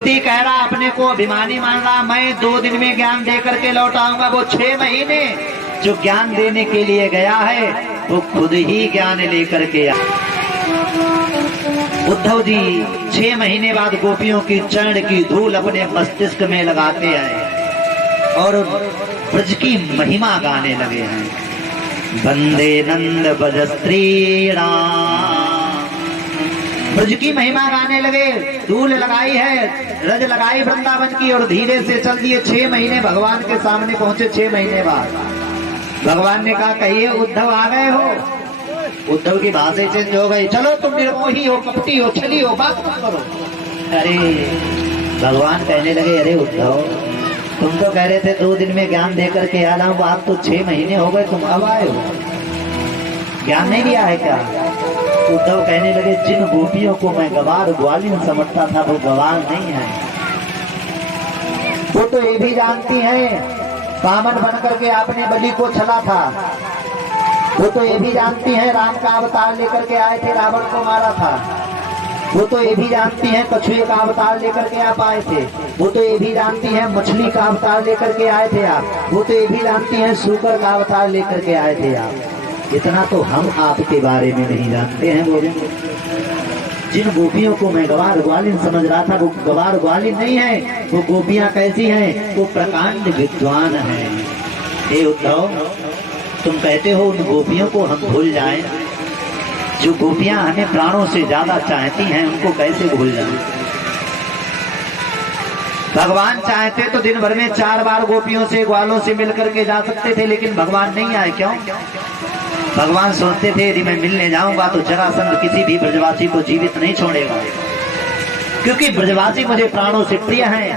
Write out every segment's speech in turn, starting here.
कह रहा अपने को अभिमानी मान रहा, मैं 2 दिन में ज्ञान दे करके लौट आऊंगा। वो 6 महीने जो ज्ञान देने के लिए गया है वो खुद ही ज्ञान लेकर के आया। उद्धव जी 6 महीने बाद गोपियों की चरण की धूल अपने मस्तिष्क में लगाते हैं और ब्रज की महिमा गाने लगे हैं। वंदे नंद भज स्त्री राम, ब्रज की महिमा गाने लगे। धूल लगाई है, रज लगाई वृंदावन की और धीरे से चल दिए। 6 महीने भगवान के सामने पहुंचे। 6 महीने बाद भगवान ने कहा, कहिए उद्धव आ गए हो। उद्धव की भाषा चेंज हो गई, चलो तुम निर्मोही हो, कपटी हो, छली हो, बात मत करो। अरे भगवान कहने लगे, अरे उद्धव तुम तो कह रहे थे 2 दिन में ज्ञान दे करके आ रहा हूं, आप तो 6 महीने हो गए, तुम अब आए हो, ज्ञान नहीं दिया है क्या? उद्धव कहने लगे, जिन गोपियों को मैं गवार ग्वालिन समझता था वो गवार नहीं है। वो तो ये भी जानती हैं बामन बन करके आपने बलि को छला था। वो तो ये भी जानती हैं राम का अवतार लेकर के आए थे, रावण को मारा था। वो तो ये भी जानती हैं कछुए का अवतार लेकर के आप आए थे। वो तो ये भी जानती हैं मछली का अवतार लेकर के आए थे आप। वो तो ये भी जानती हैं सूकर का अवतार लेकर के आए थे आप। इतना तो हम आपके बारे में नहीं जानते हैं। बोले जिन गोपियों को मैं गवार ग्वालिन समझ रहा था वो गवार ग्वालिन नहीं है। वो गोपियां कैसी हैं? वो प्रकांड विद्वान हैं। हे उद्धव, तुम कहते हो उन गोपियों को हम भूल जाएं? जो गोपियां हमें प्राणों से ज्यादा चाहती हैं उनको कैसे भूल जाएं? भगवान चाहते तो दिन भर में 4 बार गोपियों से ग्वालों से मिलकर के जा सकते थे, लेकिन भगवान नहीं आए। क्यों? भगवान सोचते थे यदि मैं मिलने जाऊंगा तो जरासंध किसी भी ब्रजवासी को जीवित नहीं छोड़ेगा, क्योंकि ब्रजवासी मुझे प्राणों से प्रिय हैं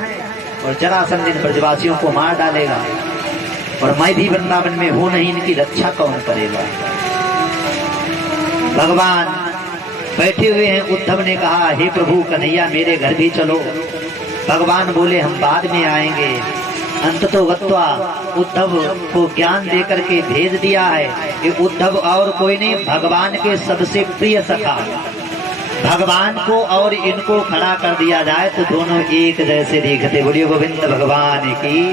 और जरासंध इन ब्रजवासियों को मार डालेगा और मैं भी वृंदावन में हूं नहीं, इनकी रक्षा कौन करेगा? भगवान बैठे हुए हैं। उद्धव ने कहा, हे प्रभु कन्हैया मेरे घर भी चलो। भगवान बोले, हम बाद में आएंगे। अंततो गत्वा उद्धव को ज्ञान देकर के भेज दिया है। कि उद्धव और कोई नहीं, भगवान के सबसे प्रिय सखा। भगवान को और इनको खड़ा कर दिया जाए तो दोनों एक जैसे दिखते। बोलिए गोविंद भगवान की।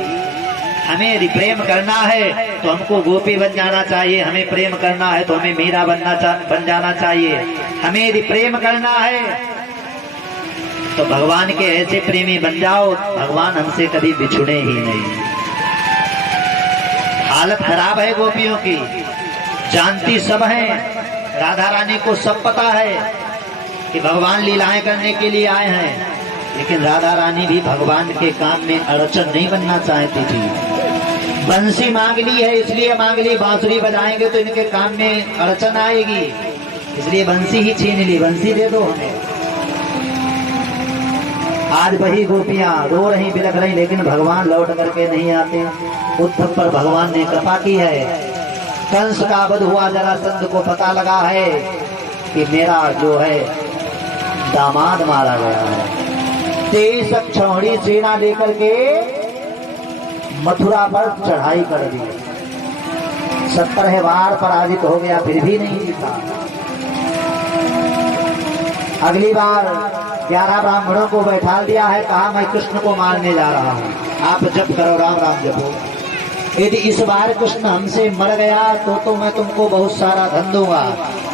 हमें यदि प्रेम करना है तो हमको गोपी बन जाना चाहिए, हमें प्रेम करना है तो हमें मीरा बन जाना चाहिए। हमें यदि प्रेम करना है तो भगवान के ऐसे प्रेमी बन जाओ, भगवान हमसे कभी बिछुड़े ही नहीं। हालत खराब है गोपियों की, जानती सब है। राधा रानी को सब पता है कि भगवान लीलाएं करने के लिए आए हैं, लेकिन राधा रानी भी भगवान के काम में अड़चन नहीं बनना चाहती थी। बंसी मांग ली है इसलिए मांग ली, बांसुरी बजाएंगे तो इनके काम में अड़चन आएगी, इसलिए बंसी ही छीन ली। बंसी दे दो हमें। आज वही गोपियां रो रही, बिलख रही, लेकिन भगवान लौट करके नहीं आते। उद्धव पर भगवान ने कृपा की है। कंस का वध हुआ, जरासंध को पता लगा है कि मेरा जो है दामाद मारा गया है। 23 अक्षौहिणी सेना लेकर के मथुरा पर चढ़ाई कर दी। 70 बार पराजित हो गया, फिर भी नहीं जीता। अगली बार 11 ब्राह्मणों को बैठा दिया है, कहा मैं कृष्ण को मारने जा रहा हूँ, आप जप करो, राम राम जपो। यदि इस बार कृष्ण हमसे मर गया तो मैं तुमको बहुत सारा धन दूंगा,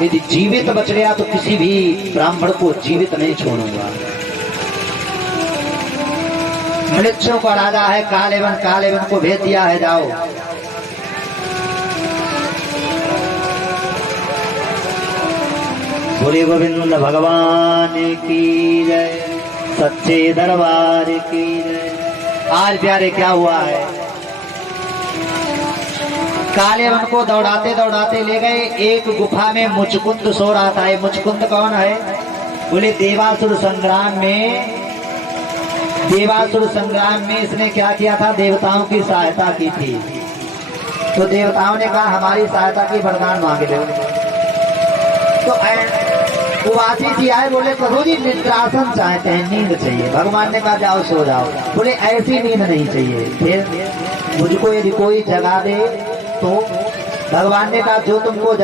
यदि जीवित बच गया तो किसी भी ब्राह्मण को जीवित नहीं छोड़ूंगा। मृक्षों का राजा है कालेवन को भेज दिया है, जाओ। बोले गोविंद भगवान की जय, सच्चे दरबार की जय। आज प्यारे क्या हुआ है, कालेवन को दौड़ाते दौड़ाते ले गए। एक गुफा में मुचकुंद सो रहा था। ये मुचकुंद कौन है? बोले देवासुर संग्राम में इसने क्या किया था? देवताओं की सहायता की थी। तो देवताओं ने कहा हमारी सहायता की वरदान मांग लो। तो उवासी जी आए, बोले प्रभु जी निद्रासन चाहते हैं, नींद चाहिए। भगवान ने कहा जाओ सो जाओ। बोले ऐसी नींद नहीं चाहिए, फिर मुझको यदि कोई जगा दे तो। भगवान ने कहा जो तुमको